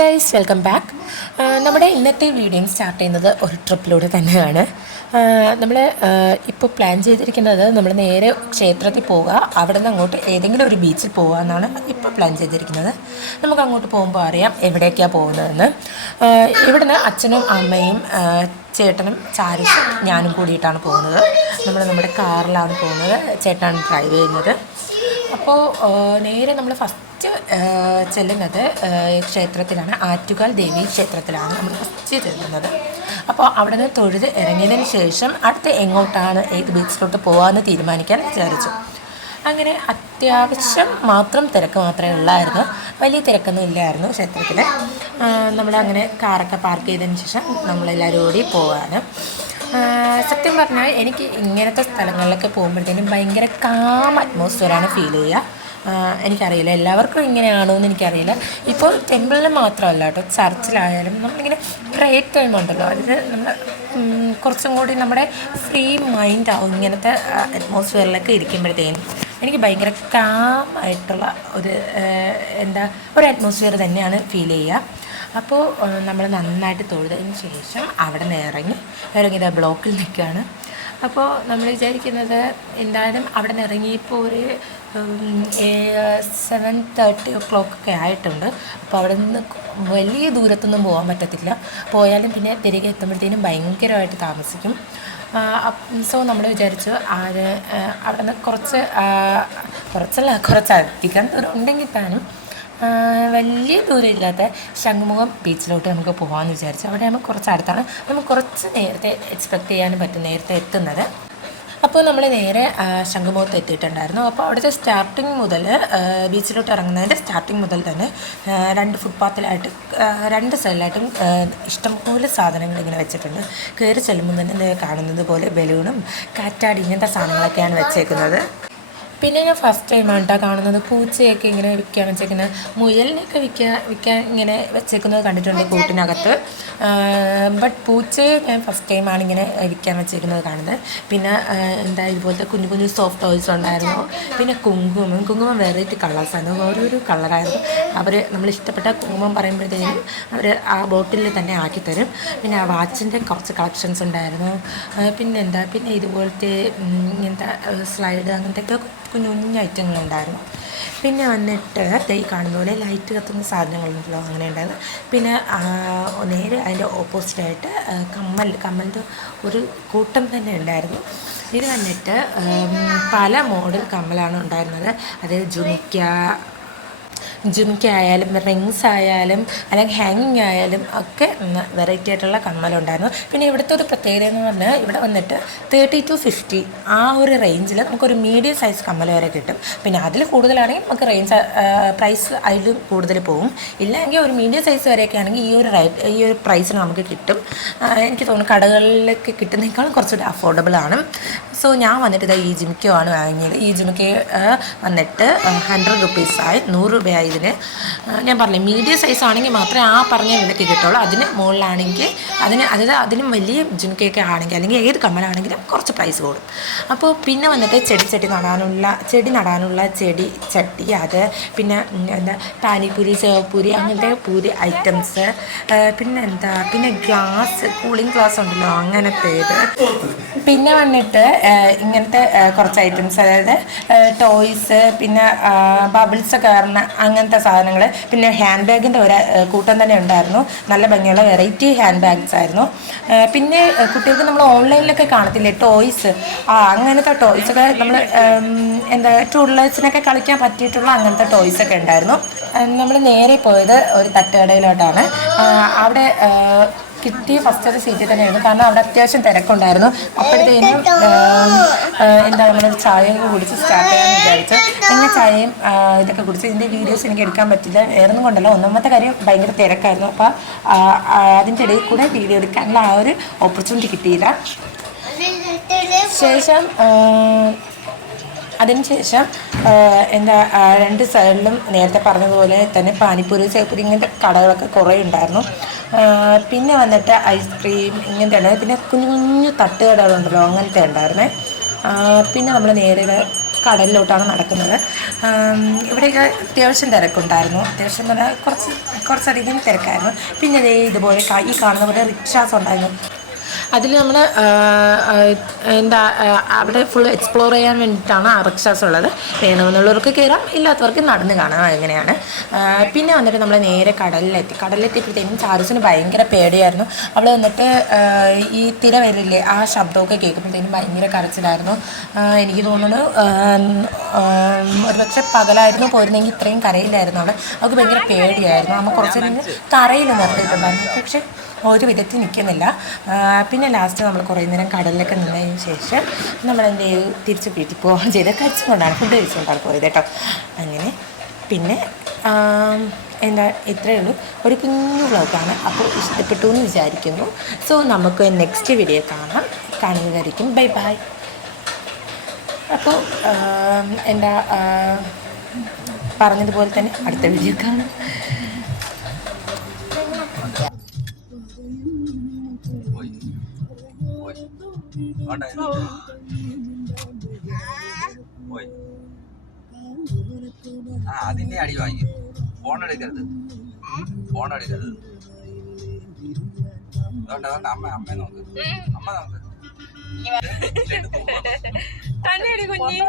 Guys welcome back. നമ്മുടെ ഇന്നത്തെ video start ചെയ്യുന്നത് ഒരു ട്രിപ്പിലൂടെ തന്നെയാണ്. നമ്മൾ ഇപ്പോൾ പ്ലാൻ ചെയ്തിരിക്കുന്നത് നമ്മൾ നേരെ ക്ഷേത്രത്തിൽ പോവുക, അവിടെ നിന്ന് അങ്ങോട്ട് ഏതെങ്കിലും ഒരു ബീച്ചിൽ പോവുക എന്നാണ് ഇപ്പോൾ പ്ലാൻ ചെയ്തിരിക്കുന്നത്. നമുക്ക് അങ്ങോട്ട് പോകുമ്പോൾ അറിയാം എവിടേക്കാണ് പോകുന്നതെന്ന്. ഇവിടുന്ന് അച്ഛനും അമ്മയും ചേട്ടനും ചാരുഷും ഞാനും കൂടിയിട്ടാണ് പോകുന്നത്. നമ്മുടെ കാറിലാണ് പോകുന്നത്, ചേട്ടനാണ് ഡ്രൈവ് ചെയ്യുന്നത്. അപ്പോൾ നേരെ നമ്മൾ ഫസ്റ്റ് ചെല്ലുന്നത് ക്ഷേത്രത്തിലാണ്, ആറ്റുകാൽ ദേവി ക്ഷേത്രത്തിലാണ് നമ്മൾ ഫസ്റ്റ് ചെല്ലുന്നത്. അപ്പോൾ അവിടെ നിന്ന് തൊഴുത് ഇറങ്ങിയതിന് ശേഷം അടുത്ത് എങ്ങോട്ടാണ് ഏത് ബീച്ചിലോട്ട് പോകാമെന്ന് തീരുമാനിക്കാൻ വിചാരിച്ചു. അങ്ങനെ അത്യാവശ്യം മാത്രം തിരക്ക് മാത്രമേ ഉള്ളായിരുന്നു, വലിയ തിരക്കൊന്നും ഇല്ലായിരുന്നു ക്ഷേത്രത്തിൽ. നമ്മളങ്ങനെ കാറൊക്കെ പാർക്ക് ചെയ്തതിന് ശേഷം നമ്മളെല്ലാവരും കൂടി പോകാണ്. സത്യം പറഞ്ഞാൽ എനിക്ക് ഇങ്ങനത്തെ സ്ഥലങ്ങളിലൊക്കെ പോകുമ്പോഴത്തേനും ഭയങ്കര കാം അറ്റ്മോസ്ഫിയറാണ് ഫീൽ ചെയ്യുക. എനിക്കറിയില്ല എല്ലാവർക്കും ഇങ്ങനെയാണോ എന്ന് എനിക്കറിയില്ല. ഇപ്പോൾ ടെമ്പിളിൽ മാത്രമല്ല കേട്ടോ, ചർച്ചിലായാലും നമ്മളിങ്ങനെ പ്രേയർ ടൈം ഉണ്ടല്ലോ, അതിൽ നമ്മൾ കുറച്ചും കൂടി നമ്മുടെ ഫ്രീ മൈൻഡാവും ഇങ്ങനത്തെ അറ്റ്മോസ്ഫിയറിലൊക്കെ ഇരിക്കുമ്പോഴത്തേനും. എനിക്ക് ഭയങ്കര കാമായിട്ടുള്ള ഒരു അറ്റ്മോസ്ഫിയർ തന്നെയാണ് ഫീൽ ചെയ്യുക. അപ്പോൾ നമ്മൾ നന്നായിട്ട് തൊഴുതതിന് ശേഷം അവിടെ നിന്ന് ഇറങ്ങിയത് ബ്ലോക്കിൽ നിൽക്കുകയാണ്. അപ്പോൾ നമ്മൾ വിചാരിക്കുന്നത് എന്തായാലും അവിടെ നിന്ന് ഇറങ്ങിയപ്പോൾ ഒരു 7:30 ആയിട്ടുണ്ട്. അപ്പോൾ അവിടെ നിന്ന് വലിയ ദൂരത്തൊന്നും പോകാൻ പറ്റത്തില്ല, പോയാലും പിന്നെ തിരികെ എത്തുമ്പോഴത്തേനും ഭയങ്കരമായിട്ട് താമസിക്കും. സോ നമ്മൾ വിചാരിച്ചു അവിടെ നിന്ന് കുറച്ചധികം ദൂരം ഉണ്ടെങ്കിൽ താനും വലിയ ദൂരമില്ലാത്ത ശംഖുമുഖം ബീച്ചിലോട്ട് നമുക്ക് പോകാമെന്ന് വിചാരിച്ചു. അവിടെ നമുക്ക് കുറച്ച് അടുത്താണ്, നമുക്ക് കുറച്ച് നേരത്തെ എക്സ്പെക്റ്റ് ചെയ്യാനും പറ്റും നേരത്തെ എത്തുന്നത്. അപ്പോൾ നമ്മൾ നേരെ ശംഖുമുഖത്ത് എത്തിയിട്ടുണ്ടായിരുന്നു. അപ്പോൾ അവിടുത്തെ സ്റ്റാർട്ടിങ് മുതൽ ബീച്ചിലോട്ട് ഇറങ്ങുന്നതിൻ്റെ സ്റ്റാർട്ടിങ് മുതൽ തന്നെ 2 ഫുട്പാത്തിലായിട്ട് 2 സൈഡിലായിട്ടും ഇഷ്ടംപോലെ സാധനങ്ങൾ ഇങ്ങനെ വെച്ചിട്ടുണ്ട്. കയറി ചെല്ലുമ്പോൾ തന്നെ കാണുന്നത് പോലെ ബലൂണും കാറ്റാടി ഇങ്ങനത്തെ സാധനങ്ങളൊക്കെയാണ് വെച്ചേക്കുന്നത്. പിന്നെ ഞാൻ ഫസ്റ്റ് ടൈമാണ് കേട്ടോ കാണുന്നത് പൂച്ചയൊക്കെ ഇങ്ങനെ വിൽക്കാൻ വെച്ചേക്കുന്നത്. മുയലിനെയൊക്കെ വിൽക്കാൻ ഇങ്ങനെ വെച്ചേക്കുന്നത് കണ്ടിട്ടുണ്ട് കൂട്ടിനകത്ത്. ബട്ട് പൂച്ചയെ ഞാൻ ഫസ്റ്റ് ടൈമാണ് ഇങ്ങനെ വിൽക്കാൻ വെച്ചേക്കുന്നത് കാണുന്നത്. പിന്നെ ഇതുപോലത്തെ കുഞ്ഞു കുഞ്ഞു സോഫ്റ്റ് ടോയ്സ് ഉണ്ടായിരുന്നു. പിന്നെ കുങ്കുമം വെറൈറ്റി കളേഴ്സായിരുന്നു, ഓരോരോ കളറായിരുന്നു. നമ്മൾ ഇഷ്ടപ്പെട്ട കുങ്കുമം പറയുമ്പോഴത്തേക്കും അവർ ആ ബോട്ടിലിൽ തന്നെ ആക്കി തരും. പിന്നെ ആ വാച്ചിൻ്റെ കുറച്ച് കളക്ഷൻസ് ഉണ്ടായിരുന്നു. പിന്നെ ഇതുപോലത്തെ ഇങ്ങനത്തെ സ്ലൈഡ് അങ്ങനത്തെ കുഞ്ഞു ഐറ്റങ്ങളുണ്ടായിരുന്നു. പിന്നെ വന്നിട്ട് ഈ കാണുന്ന പോലെ ലൈറ്റ് കത്തുന്ന സാധനങ്ങളുണ്ടല്ലോ, അങ്ങനെ ഉണ്ടായിരുന്നു. പിന്നെ നേരെ അതിൻ്റെ ഓപ്പോസിറ്റായിട്ട് കമ്മലിൻ്റെ ഒരു കൂട്ടം തന്നെ ഉണ്ടായിരുന്നു. ഇത് വന്നിട്ട് പല മോഡൽ കമ്മലാണ് ഉണ്ടായിരുന്നത്. അത് ജുമിക്ക ആയാലും റിങ്സ് ആയാലും അല്ലെങ്കിൽ ഹാങ്ങിങ് ആയാലും ഒക്കെ വെറൈറ്റി ആയിട്ടുള്ള കമ്മലുണ്ടായിരുന്നു. പിന്നെ ഇവിടുത്തെ ഒരു പ്രത്യേകത എന്ന് പറഞ്ഞാൽ ഇവിടെ വന്നിട്ട് 30 to 50 ആ ഒരു റേഞ്ചിൽ നമുക്കൊരു മീഡിയം സൈസ് കമ്മൽ വരെ കിട്ടും. പിന്നെ അതിൽ കൂടുതലാണെങ്കിൽ നമുക്ക് പ്രൈസ് അതിലും കൂടുതൽ പോകും. ഇല്ലെങ്കിൽ ഒരു മീഡിയം സൈസ് വരെയൊക്കെ ആണെങ്കിൽ ഈ ഒരു പ്രൈസിന് നമുക്ക് കിട്ടും. എനിക്ക് തോന്നുന്നു കടകളിലൊക്കെ കിട്ടുന്നതിനേക്കാളും കുറച്ചുകൂടി അഫോർഡബിൾ ആണ്. സോ ഞാൻ വന്നിട്ട് ഈ ജിമിക്കയാണ് വാങ്ങിയത്. ഈ ജിമിക്ക വന്നിട്ട് 100 രൂപീസായി, 100 രൂപയായി ഇതിന്. ഞാൻ പറഞ്ഞില്ലേ മീഡിയം സൈസ് ആണെങ്കിൽ മാത്രമേ ആ പറഞ്ഞ വിലയ്ക്ക് കിട്ടുള്ളൂ. അതിന് മുകളിലാണെങ്കിൽ അതിനും വലിയ ജിമിക്കയൊക്കെ ആണെങ്കിൽ അല്ലെങ്കിൽ ഏത് കമ്മലാണെങ്കിലും കുറച്ച് പ്രൈസ് കൂടും. അപ്പോൾ പിന്നെ വന്നിട്ട് ചെടി നടാനുള്ള ചട്ടി, അത് പിന്നെ പാനിപ്പൂരി, ചേവപ്പൂരി, അങ്ങനത്തെ പൂരി ഐറ്റംസ്, പിന്നെ ഗ്ലാസ്, കൂളിംഗ് ഗ്ലാസ് ഉണ്ടല്ലോ അങ്ങനത്തേത്. പിന്നെ വന്നിട്ട് ഇങ്ങനത്തെ കുറച്ച് ഐറ്റംസ്, അതായത് ടോയ്സ്, പിന്നെ ബബിൾസ് കയറുന്ന അങ്ങനത്തെ സാധനങ്ങൾ. പിന്നെ ഹാൻഡ് ബാഗിൻ്റെ ഒരു കൂട്ടം തന്നെ ഉണ്ടായിരുന്നു, നല്ല ഭംഗിയുള്ള വെറൈറ്റി ഹാൻഡ് ബാഗ്സ് ആയിരുന്നു. പിന്നെ കുട്ടികൾക്ക് നമ്മൾ ഓൺലൈനിലൊക്കെ കാണത്തില്ലേ ടോയ്സ്, അങ്ങനത്തെ ടോയ്സൊക്കെ നമ്മൾ ടൂറിലേഴ്സിനൊക്കെ കളിക്കാൻ പറ്റിയിട്ടുള്ള അങ്ങനത്തെ ടോയ്സൊക്കെ ഉണ്ടായിരുന്നു. നമ്മൾ നേരെ പോയത് ഒരു തട്ടുകടയിലോട്ടാണ്. അവിടെ കിട്ടിയ ഫസ്റ്റ് സീറ്റിൽ തന്നെയായിരുന്നു, കാരണം അവിടെ അത്യാവശ്യം തിരക്കുണ്ടായിരുന്നു. അപ്പോഴത്തേനും നമ്മളൊരു ചായയൊക്കെ കുടിച്ച് സ്റ്റാർട്ട് ചെയ്യാമെന്ന് വിചാരിച്ചു. അങ്ങനെ ചായയും ഇതൊക്കെ കുടിച്ച് ഇതിൻ്റെ വീഡിയോസ് എനിക്ക് എടുക്കാൻ പറ്റില്ല, വേറൊന്നും കൊണ്ടല്ല. ഒന്നാമത്തെ കാര്യം ഭയങ്കര തിരക്കായിരുന്നു. അപ്പോൾ അതിൻ്റെ ഇടയിൽ കൂടെ വീഡിയോ എടുക്കാനുള്ള ആ ഒരു ഓപ്പർച്യൂണിറ്റി കിട്ടിയില്ല. അതിനുശേഷം 2 സൈഡിലും നേരത്തെ പറഞ്ഞതുപോലെ തന്നെ പാനിപ്പൂരി, ചേപ്പൂരി ഇങ്ങനത്തെ കടകളൊക്കെ കുറേ ഉണ്ടായിരുന്നു. പിന്നെ വന്നിട്ട് ഐസ്ക്രീം ഇങ്ങനത്തെ ഉണ്ടായിരുന്നു. പിന്നെ കുഞ്ഞു കുഞ്ഞു തട്ടുകടകളുണ്ടല്ലോ അങ്ങനത്തെ ഉണ്ടായിരുന്നേ. പിന്നെ നമ്മൾ നേരെ കടലിലോട്ടാണ് നടക്കുന്നത്. ഇവിടെയൊക്കെ അത്യാവശ്യം തിരക്കുണ്ടായിരുന്നു. അത്യാവശ്യം എന്ന് പറഞ്ഞാൽ കുറച്ചധികം തിരക്കായിരുന്നു. പിന്നെ ദേ ഇതുപോലെ ഈ കാണുന്ന പോലെ റിക്ഷാസ് ഉണ്ടായിരുന്നു. അതിൽ നമ്മൾ എന്താ അവിടെ ഫുൾ എക്സ്പ്ലോർ ചെയ്യാൻ വേണ്ടിയിട്ടാണ് ആ റിക്ഷാസ് ഉള്ളത്. വേണമെന്നുള്ളവർക്ക് കയറാം, ഇല്ലാത്തവർക്ക് നടന്ന് കാണാം. അങ്ങനെയാണ്. പിന്നെ വന്നിട്ട് നമ്മൾ നേരെ കടലിലെത്തിയപ്പോഴത്തേക്കും ചാരുസിന് ഭയങ്കര പേടിയായിരുന്നു. അവിടെ വന്നിട്ട് ഈ തിര വരില്ലേ, ആ ശബ്ദമൊക്കെ കേൾക്കുമ്പോഴത്തേക്കും ഭയങ്കര കരച്ചിലായിരുന്നു. എനിക്ക് തോന്നുന്നു ഒരുപക്ഷെ പകലായിരുന്നു പോയിരുന്നെങ്കിൽ ഇത്രയും കരയിലായിരുന്നു. അവിടെ അവൾക്ക് ഭയങ്കര പേടിയായിരുന്നു. നമ്മൾ കുറച്ച് നേരം തറയിൽ നിർത്തിയിട്ടുണ്ടായിരുന്നു, പക്ഷെ ഒരു വിധത്തിൽ നിൽക്കുന്നില്ല. പിന്നെ ലാസ്റ്റ് നമ്മൾ കുറേ നേരം കടലിലൊക്കെ നിന്നതിന് ശേഷം നമ്മൾ എന്ത് ചെയ്തു, തിരിച്ച് വീട്ടിൽ പോകാൻ ചെയ്ത് കഴിച്ചുകൊണ്ടാണ്, ഫുഡ് കഴിച്ചുകൊണ്ടാണ് പോയത് കേട്ടോ. അങ്ങനെ പിന്നെ എന്താ ഇത്രയേ ഉള്ളൂ, ഒരു കുഞ്ഞു വ്ളോഗാണ്. അപ്പോൾ ഇഷ്ടപ്പെട്ടു എന്ന് വിചാരിക്കുന്നു. സോ നമുക്ക് നെക്സ്റ്റ് വീഡിയോ കാണുന്നതായിരിക്കും. Bye bye. അപ്പോൾ എന്താ പറഞ്ഞതുപോലെ തന്നെ അടുത്ത വീഡിയോ കാണാം. അതിന്റെ അടി വാങ്ങി ഫോൺ എടുക്കരുത്. അമ്മ നോക്ക്. തന്നെ കുഞ്ഞി